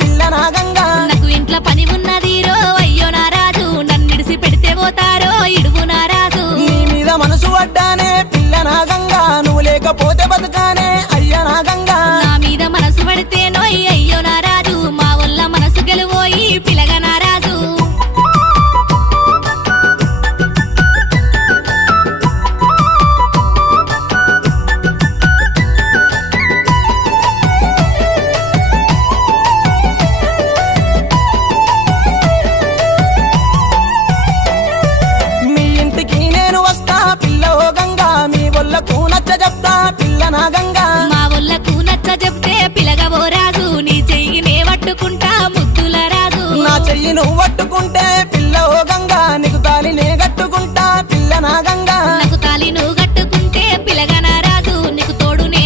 పిల్ల నా గంగా నాకు ఇంట్లో పని ఉన్నది రో అయ్యో నా రాజు నన్నిడిసి పెడితే పోతారో ఇడువు నా రాజు నీ మీద మనసు పడ్డానే పిల్ల నా గంగా నువ్వు లేకపోతే బతుకానే అయ్యా నా గంగా నా మీద మనసు పడితే నోయ్ అయ్యో నా రాజు మా వల్ల మనసు గెలువోయి పిలగ నా రాజు మీ ఇంటికి నేను వస్తా పిల్ల ఓ గంగా మీ వల్లకు నచ్చ చెప్తా పిల్ల నా గంగా మా వల్లకు నచ్చ చెప్తే పిలగవో రాజు నీ చెయ్యి నే పట్టుకుంటా ముద్దుల రాజు నా చెయ్యి నువ్వు పట్టుకుంటే